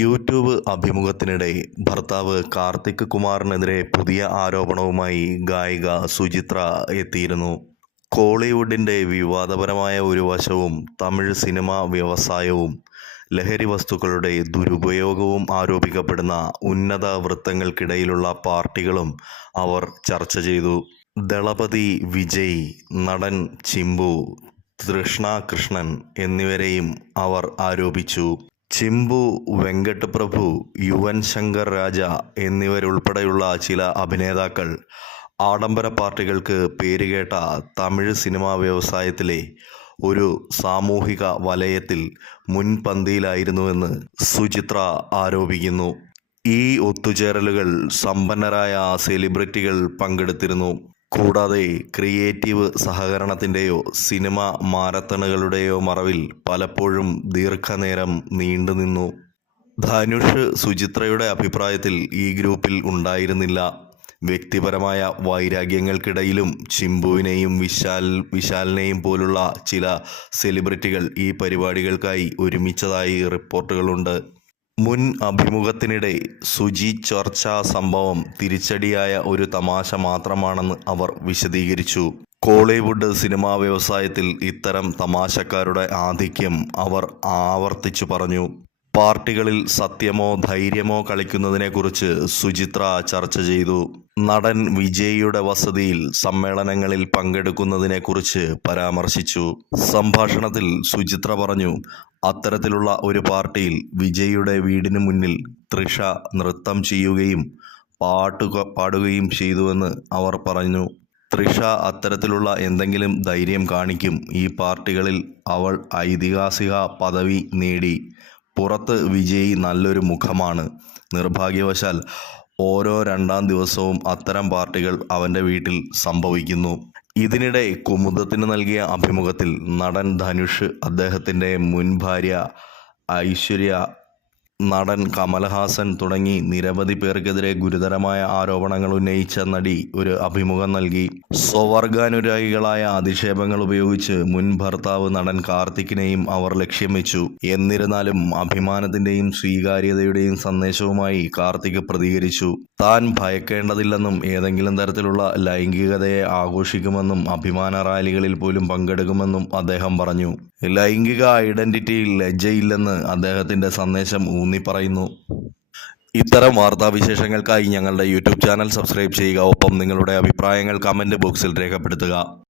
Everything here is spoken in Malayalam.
യൂട്യൂബ് അഭിമുഖത്തിനിടെ ഭർത്താവ് കാർത്തിക് കുമാറിനെതിരെ പുതിയ ആരോപണവുമായി ഗായിക സുചിത്ര എത്തിയിരുന്നു. കോളിവുഡിന്റെ വിവാദപരമായ ഒരു വശവും തമിഴ് സിനിമാ വ്യവസായവും ലഹരി വസ്തുക്കളുടെ ദുരുപയോഗവും ആരോപിക്കപ്പെടുന്ന ഉന്നത വൃത്തങ്ങൾക്കിടയിലുള്ള പാർട്ടികളും അവർ ചർച്ച ചെയ്തു. ദളപതി വിജയ് നടൻ ചിമ്പു തൃഷ്ണ കൃഷ്ണൻ എന്നിവരെയും അവർ ആരോപിച്ചു. ചിമ്പു വെങ്കട്ട് പ്രഭു യുവൻ ശങ്കർ രാജ എന്നിവരുൾപ്പെടെയുള്ള ചില അഭിനേതാക്കൾ ആഡംബര പാർട്ടികൾക്ക് പേരുകേട്ട തമിഴ് സിനിമാ വ്യവസായത്തിലെ ഒരു സാമൂഹിക വലയത്തിൽ മുൻപന്തിയിലായിരുന്നുവെന്ന് സുചിത്ര ആരോപിക്കുന്നു. ഈ ഒത്തുചേരലുകൾ സമ്പന്നരായ സെലിബ്രിറ്റികൾ പങ്കെടുത്തിരുന്നു. കൂടാതെ ക്രിയേറ്റീവ് സഹകരണത്തിന്റെയോ സിനിമ മാരത്തണുകളുടെയോ മറവിൽ പലപ്പോഴും ദീർഘനേരം നീണ്ടുനിന്നു ധനുഷ് സുചിത്രയുടെ അഭിപ്രായത്തിൽ ഈ ഗ്രൂപ്പിൽ ഉണ്ടായിരുന്നില്ല. വ്യക്തിപരമായ വൈരാഗ്യങ്ങൾക്കിടയിലും ചിമ്പുവിനെയും വിശാൽ വിശാലിനെയും പോലുള്ള ചില സെലിബ്രിറ്റികൾ ഈ പരിപാടികൾക്കായി ഒരുമിച്ചതായി റിപ്പോർട്ടുകളുണ്ട്. മുൻ അഭിമുഖത്തിനിടെ സുജി ചർച്ചാ സംഭവം തിരിച്ചടിയായ ഒരു തമാശ മാത്രമാണെന്ന് അവർ വിശദീകരിച്ചു. കോളിവുഡ് സിനിമാ വ്യവസായത്തിൽ ഇത്തരം തമാശക്കാരുടെ ആധിക്യം അവർ ആവർത്തിച്ചു പറഞ്ഞു. പാർട്ടികളിൽ സത്യമോ ധൈര്യമോ കളിക്കുന്നതിനെക്കുറിച്ച് സുചിത്ര ചർച്ച ചെയ്തു. നടൻ വിജയിയുടെ വസതിയിൽ സമ്മേളനങ്ങളിൽ പങ്കെടുക്കുന്നതിനെക്കുറിച്ച് പരാമർശിച്ചു. സംഭാഷണത്തിൽ സുചിത്ര പറഞ്ഞു അത്തരത്തിലുള്ള ഒരു പാർട്ടിയിൽ വിജയുടെ വീടിന് മുന്നിൽ തൃഷ നൃത്തം ചെയ്യുകയും പാട്ടുക പാടുകയും ചെയ്തുവെന്ന് അവർ പറഞ്ഞു. തൃഷ അത്തരത്തിലുള്ള എന്തെങ്കിലും ധൈര്യം കാണിക്കും. ഈ പാർട്ടികളിൽ അവൾ ഐതിഹാസിക പദവി നേടി. പുറത്ത് വിജയ് നല്ലൊരു മുഖമാണ്. നിർഭാഗ്യവശാൽ ഓരോ രണ്ടാം ദിവസവും അത്തരം പാർട്ടികൾ അവന്റെ വീട്ടിൽ സംഭവിക്കുന്നു. ഇതിനിടെ കുമുദത്തിന് നൽകിയ അഭിമുഖത്തിൽ നടൻ ധനുഷ് അദ്ദേഹത്തിന്റെ മുൻ ഭാര്യ ഐശ്വര്യ നടൻ കമൽഹാസൻ തുടങ്ങി നിരവധി പേർക്കെതിരെ ഗുരുതരമായ ആരോപണങ്ങൾ ഉന്നയിച്ച നടി ഒരു അഭിമുഖം നൽകി. സ്വവർഗാനുരാഗികളായ അധിക്ഷേപങ്ങൾ ഉപയോഗിച്ച് മുൻ ഭർത്താവ് നടൻ കാർത്തിക്കിനെയും അവർ ലക്ഷ്യം വെച്ചു. എന്നിരുന്നാലും അഭിമാനത്തിന്റെയും സ്വീകാര്യതയുടെയും സന്ദേശവുമായി കാർത്തിക് പ്രതികരിച്ചു. താൻ ഭയക്കേണ്ടതില്ലെന്നും ഏതെങ്കിലും തരത്തിലുള്ള ലൈംഗികതയെ ആഘോഷിക്കുമെന്നും അഭിമാന റാലികളിൽ പോലും പങ്കെടുക്കുമെന്നും അദ്ദേഹം പറഞ്ഞു. ലൈംഗിക ഐഡന്റിറ്റിയിൽ ലജ്ജയില്ലെന്ന് അദ്ദേഹത്തിന്റെ സന്ദേശം ഊന്നി പറയുന്നു. ഇത്തരം വാർത്താവിശേഷങ്ങൾക്കായി ഞങ്ങളുടെ യൂട്യൂബ് ചാനൽ സബ്സ്ക്രൈബ് ചെയ്യുക ഒപ്പം നിങ്ങളുടെ അഭിപ്രായങ്ങൾ കമന്റ് ബോക്സിൽ രേഖപ്പെടുത്തുക.